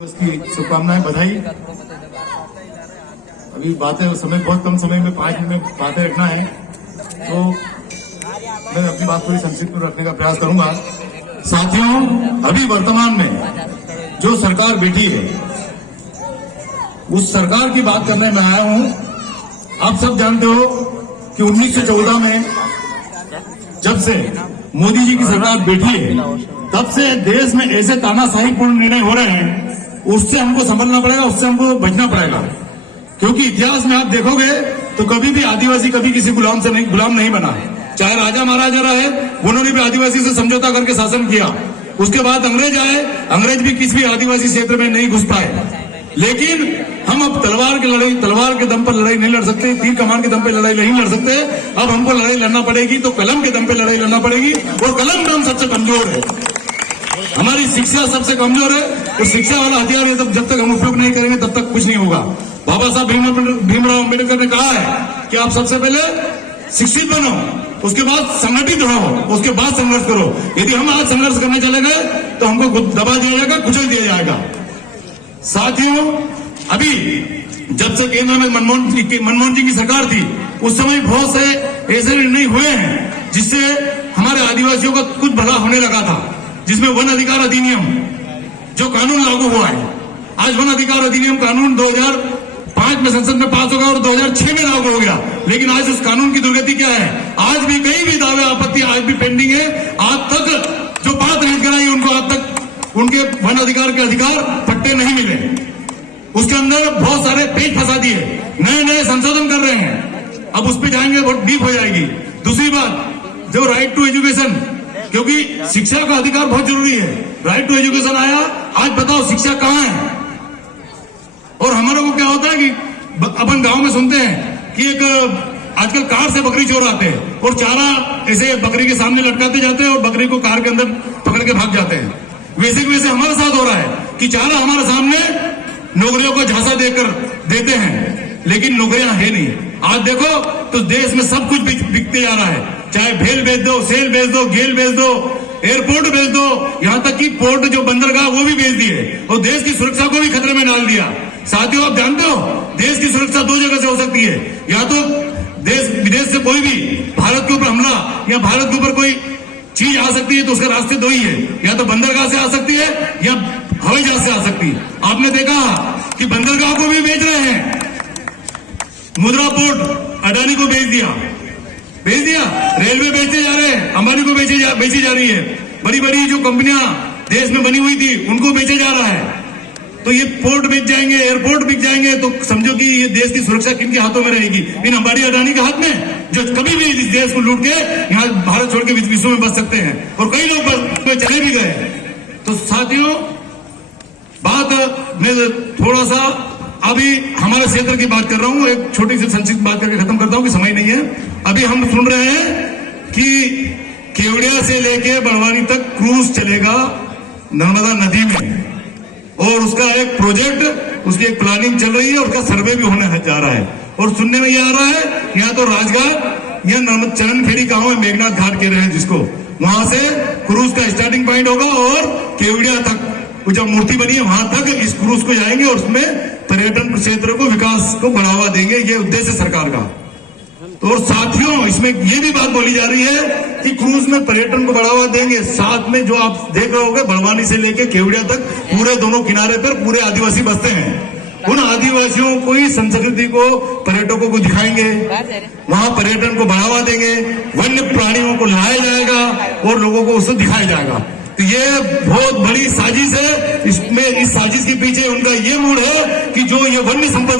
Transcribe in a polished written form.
की शुभकामनाएं, बधाई। अभी बातें समय बहुत कम समय में 5 मिनट में बातें रखना है, तो मैं अपनी बात थोड़ी संक्षिप्त में रखने का प्रयास करूंगा। साथियों, अभी वर्तमान में जो सरकार बैठी है उस सरकार की बात करने में आया हूं। आप सब जानते हो कि 1914 में जब से मोदी जी की सरकार बैठी है तब से देश में ऐसे तानाशाहीपूर्ण निर्णय हो रहे हैं, उससे हमको संभलना पड़ेगा, उससे हमको बचना पड़ेगा। क्योंकि इतिहास में आप देखोगे तो कभी भी आदिवासी कभी किसी गुलाम नहीं बना। चाहे राजा महाराजा रहे, उन्होंने भी आदिवासी से समझौता करके शासन किया। उसके बाद अंग्रेज आए, अंग्रेज भी किसी भी आदिवासी क्षेत्र में नहीं घुस पाए। लेकिन हम अब तलवार के दम पर लड़ाई नहीं लड़ सकते, तीर कमान के दम पर लड़ाई नहीं लड़ सकते। अब हमको लड़ाई लड़ना पड़ेगी तो कलम के दम पर लड़ाई लड़ना पड़ेगी, और कलम का हम सबसे कमजोर है। हमारी शिक्षा सबसे कमजोर है, तो शिक्षा वाला हथियार है, जब तक हम उपयोग नहीं करेंगे तब तक कुछ नहीं होगा। बाबा साहब भीमराव अम्बेडकर ने कहा है कि आप सबसे पहले शिक्षित बनो, उसके बाद संगठित हो, उसके बाद संघर्ष करो। यदि हम आज संघर्ष करने चले गए तो हमको दबा दिया जाएगा, कुचल दिया जाएगा। साथियों, अभी जब से केंद्र में मनमोहन जी की सरकार थी, उस समय बहुत से ऐसे निर्णय हुए हैं जिससे हमारे आदिवासियों का कुछ भला होने लगा था। जिसमें वन अधिकार अधिनियम जो कानून लागू हुआ है, आज वन अधिकार अधिनियम कानून 2005 में संसद में पास होगा और 2006 में लागू हो गया। लेकिन आज उस कानून की दुर्गति क्या है, आज भी कई भी दावे आपत्ति आज भी पेंडिंग है। आज तक जो बात नहीं कराई उनको आज तक उनके वन अधिकार के अधिकार पट्टे नहीं मिले। उसके अंदर बहुत सारे पेच फंसा दिए, नए संशोधन कर रहे हैं। अब उस पर जाएंगे, बहुत डीप हो जाएगी। दूसरी बात, जो राइट टू एजुकेशन, क्योंकि शिक्षा का अधिकार बहुत जरूरी है। राइट टू एजुकेशन आया, आज बताओ शिक्षा कहाँ है। और हमारे को क्या होता है कि अपन गांव में सुनते हैं कि एक आजकल कार से बकरी चोर आते हैं और चारा ऐसे बकरी के सामने लटकाते जाते हैं और बकरी को कार के अंदर पकड़ के भाग जाते हैं। वैसे हमारे साथ हो रहा है कि चारा हमारे सामने नौकरियों को झांसा देते हैं, लेकिन नौकरियां है नहीं। आज देखो तो देश में सब कुछ बिकते जा रहा है, चाहे भेल बेच दो, सेल बेच दो, गेल बेच दो, एयरपोर्ट बेच दो, यहां तक कि पोर्ट जो बंदरगाह वो भी बेच दिए और देश की सुरक्षा को भी खतरे में डाल दिया। साथियों, आप जानते हो देश की सुरक्षा 2 जगह से हो सकती है, या तो देश विदेश से कोई भी भारत के ऊपर हमला या भारत के ऊपर कोई चीज आ सकती है, तो उसका रास्ते 2 ही है, या तो बंदरगाह से आ सकती है या हवाई जहाज से आ सकती है। आपने देखा कि बंदरगाह को भी बेच रहे हैं, मुद्रा पोर्ट अडानी को बेच दिया, रेलवे बेचे जा रहे हैं, अंबानी को बेची जा रही है। बड़ी बड़ी जो कंपनियां देश में बनी हुई थी उनको बेचे जा रहा है। तो ये पोर्ट बिक जाएंगे, एयरपोर्ट बिक जाएंगे, तो समझो कि ये देश की सुरक्षा किनके हाथों में रहेगी? इन अंबानी अडानी के हाथ में, जो कभी भी इस देश को लूट के यहाँ भारत छोड़ के विश्व में बच सकते हैं, और कई लोग चले भी गए। तो साथियों, बात मैं थोड़ा सा अभी हमारे क्षेत्र की बात कर रहा हूं, एक छोटी सी संक्षिप्त बात करके खत्म करता हूं कि समय नहीं है। अभी हम सुन रहे हैं कि केवड़िया से लेके बड़वानी तक क्रूज चलेगा नर्मदा नदी में, और उसका एक प्रोजेक्ट, उसकी एक प्लानिंग चल रही है, उसका सर्वे भी होने जा रहा है। और सुनने में ये आ रहा है यहाँ तो राजघाट या चरणखेड़ी गांव में मेघनाथ घाट कह रहे हैं जिसको, वहां से क्रूज का स्टार्टिंग पॉइंट होगा और केवड़िया तक जो मूर्ति बनी है वहां तक इस क्रूज को जाएंगे और उसमें पर्यटन क्षेत्र को, विकास को बढ़ावा देंगे। ये उद्देश्य सरकार का। तो और साथियों, इसमें ये भी बात बोली जा रही है कि क्रूज में पर्यटन को बढ़ावा देंगे, साथ में जो आप देख रहे होंगे बड़वानी से लेके केवड़िया तक पूरे दोनों किनारे पर पूरे आदिवासी बसते हैं। उन आदिवासियों को ही संस्कृति को, पर्यटकों को दिखाएंगे, वहां पर्यटन को बढ़ावा देंगे, वन्य प्राणियों को लाया जाएगा और लोगों को उसको दिखाया जाएगा। तो ये बहुत बड़ी साजिश है। इसमें इस साजिश के पीछे उनका ये मूड है कि जो ये वन्य संपदा